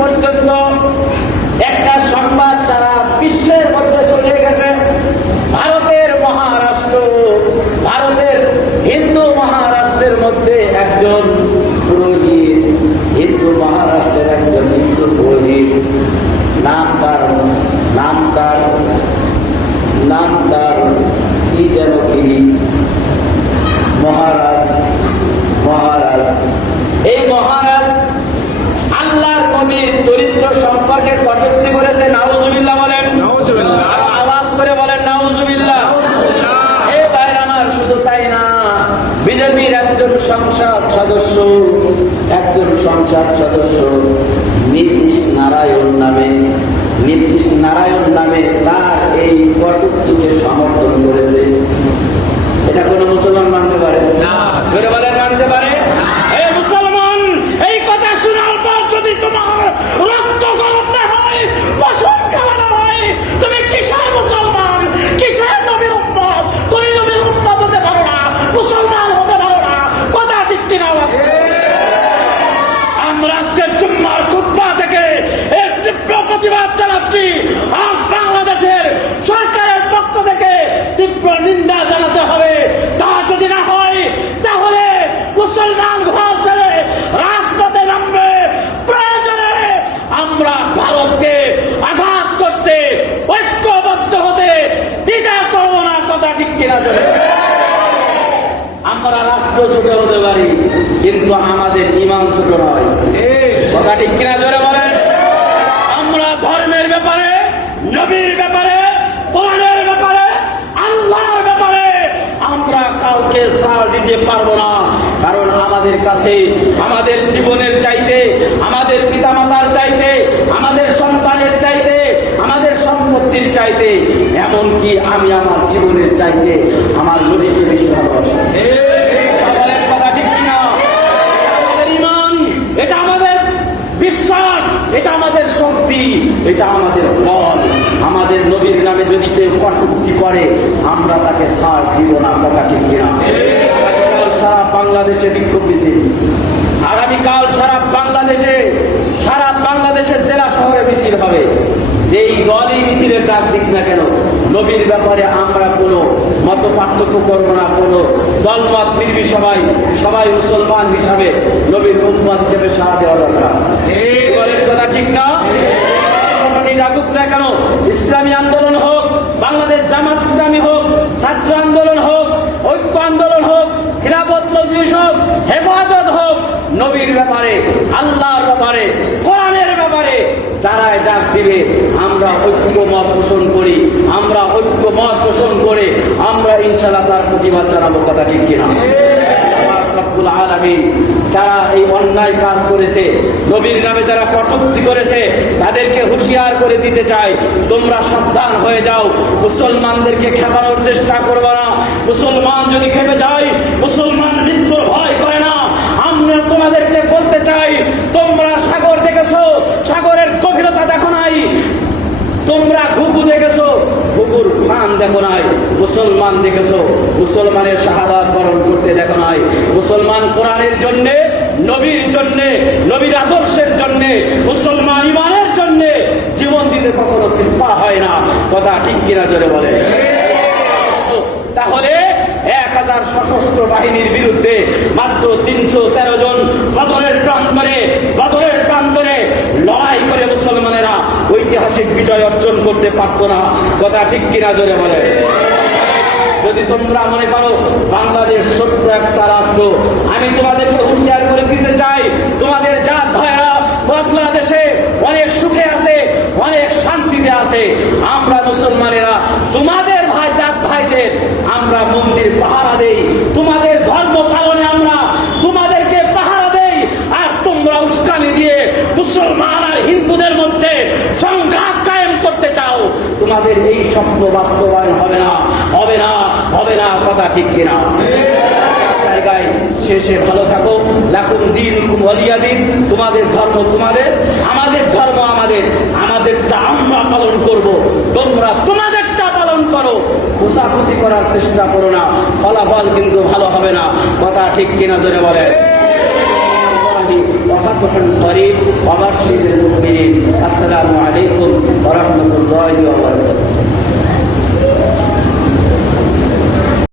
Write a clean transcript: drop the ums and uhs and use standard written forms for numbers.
পর্যন্ত একটা সংবাদ সারা বিশ্বের মধ্যে ছড়িয়ে গেছে। ভারতের মহারাষ্ট্র, ভারতের হিন্দু মহারাষ্ট্রের মধ্যে একজন পুরোহিত, হিন্দু মহারাষ্ট্রের একজন হিন্দু পুরোহিত, নাম তার কি যেন কি মহারাজ। এই মহারাজ আল্লাহর নবীর চরিত্র সম্পর্কে কটূক্তি করেছে। নাউজুবিল্লাহ বলেন, আর আওয়াজ করে বলেন নাউজুবিল্লাহ। এ ভাইরা আমার, শুধু তাই না, বিজেপির একজন সংসদ সদস্য নীতিশ নারায়ণ নামে তার এই কটূক্তিকে সমর্থন করেছে। এটা কোন মুসলমান মানতে পারে না? জোরে বলেন, মানতে পারে? এই মুসলমান, এই কথা শোনার পর যদি তোমার রক্ত গরম না হয়, পশম খাওয়ানো হয়, তুমি কিসের মুসলমান, কিসের নবীর উম্মত? তুমি নবীর উম্মত হতে পারো না, মুসলমান হতে পারো না। কথা ঠিক কিনা? আমরা আজকের জুম্মার খুতবা থেকে এর তীব্র প্রতিবাদ জানাচ্ছি। আর বাংলাদেশের সরকারের পক্ষ থেকে তীব্র নিন্দা জানাতে হবে। তা যদি না হয়, তাহলে মুসলমান ঘর ছেড়ে রাজপথে নামবে। প্রয়োজনে আমরা ভারতকে আঘাত করতে, ঐক্যবদ্ধ হতে দ্বিধা করব না। কথা ঠিক কিনা? আমরা রাষ্ট্র ছোট হতে পারি, কিন্তু আমাদের ঈমান ছোট নয়। কথা ঠিক কিনা? জোরে বলেন। আমরা ধর্মের ব্যাপারে, নবীর ব্যাপারে, কোরআনের ব্যাপারে, আল্লাহর ব্যাপারে আমরা কাউকে ছাড় দিতে পারবো না। কারণ আমাদের কাছে আমাদের জীবনের চাইতে, আমাদের পিতামাতার চাইতে, আমাদের সন্তানের চাইতে, আমাদের সম্পত্তির চাইতে, এমনকি আমি আমার জীবনের চাইতে আমার নবীকে বেশি ভালোবাসি। কথা ঠিক কিনা? আমাদের ঈমান, এটা আমাদের বিশ্বাস, এটা আমাদের শক্তি, এটা আমাদের বল। আমাদের নবীর নামে যদি কেউ কটূক্তি করে, আমরা তাকে ছাড় দিব না। কথা ঠিক কিনা? সারা বাংলাদেশে বিক্ষোভ মিছিল, আগামীকাল সারা বাংলাদেশের জেলা শহরে মিছিল হবে। যেই দলই মিছিলের ডাক দিক না কেন, নবীর ব্যাপারে আমরা কোনো মত পার্থক্য করবো না, কোনো দলমত নির্বিষয় সবাই মুসলমান হিসাবে নবীর উম্মত হিসেবে সাড়া দেওয়া দরকার। কথা ঠিক না? ডাকুক না কেন, ইসলামী আন্দোলন হোক, বাংলাদেশ জামাত ইসলামী হোক, ছাত্র আন্দোলন হোক, ঐক্য আন্দোলন হোক, খিলাফত মজলিস হোক, হেফাজত হোক, নবীর ব্যাপারে, আল্লাহর ব্যাপারে, কোরআনের ব্যাপারে যারা ডাক দিবে, আমরা ঐক্যমত পোষণ করি। আমরা ঐক্যমত পোষণ করে আমরা ইনশাআল্লাহ তার প্রতিবাদ জানাবো। কথা ঠিক কিনা? রব্বুল আলামিন যারা এই অন্যায় কাজ করেছে, নবীর নামে যারা কটূক্তি করেছে, তাদেরকে হুঁশিয়ার করে দিতে চাই, তোমরা সাবধান হয়ে যাও। মুসলমানদেরকে খেপানোর চেষ্টা করবে না। মুসলমান যদি খেপে যায়, মুসলমান মৃত্যুর ভয় করে না। আমরা তোমাদেরকে বলতে চাই, তোমরা সাগর দেখেছো, সাগরের গভীরতা দেখো নাই। তোমরা ঘুঘু দেখেছো, ঘুঘুর ফান দেখো নাই। মুসলমান দেখেছো, মুসলমানের শাহাদাত বরণ করতে দেখো নাই। মুসলমান কোরআনের জন্যে, নবীর জন্যে, নবীর আদর্শের জন্যে, মুসলমান ইমানের জন্যে জীবন দিতে কখনো পিছপা হয় না। কথা ঠিক কিনা? জোরে বলে। তাহলে 1000 সশস্ত্র বাহিনীর বিরুদ্ধে মাত্র 313 জন বদরের প্রান্তরে লড়াই করে মুসলমানেরা ঐতিহাসিক বিজয় অর্জন করতে পারত না। কথা ঠিক কিনা? জোরে বলে। যদি তোমরা মনে করো বাংলাদেশ ছোট্ট একটা রাষ্ট্র, আমি তোমাদেরকে হুঁশিয়ার করে দিতে চাই, তোমাদের জাত ভাইরা বাংলাদেশে অনেক সুখে আছে, অনেক শান্তিতে আছে। আমরা মুসলমানেরা তোমাদের জাত ভাইদের আমরা মন্দির পাহারা দেই, তোমাদের ধর্ম পালনে আমরা তোমাদেরকে পাহারা দেই। আর তোমরা উস্কানি দিয়ে মুসলমান আর হিন্দুদের মধ্যে সংঘাত কায়েম করতে চাও। তোমাদের এই স্বপ্ন বাস্তবায়ন হবে না। কথা ঠিক কিনা? জায়গায় শেষে ভালো থাকো। লাকুম দীনুকুম ওয়ালিয়া দিন। তোমাদের ধর্ম তোমাদের, আমাদের ধর্ম আমাদের। আমাদেরটা আমরা পালন করব, তোমরা তোমাদেরটা পালন করো। খুশাখুশি করার চেষ্টা করো না, ফলাফল কিন্তু ভালো হবে না। কথা ঠিক কিনা? জোরে বলে। আলাইহি ওয়া সাল্লাম।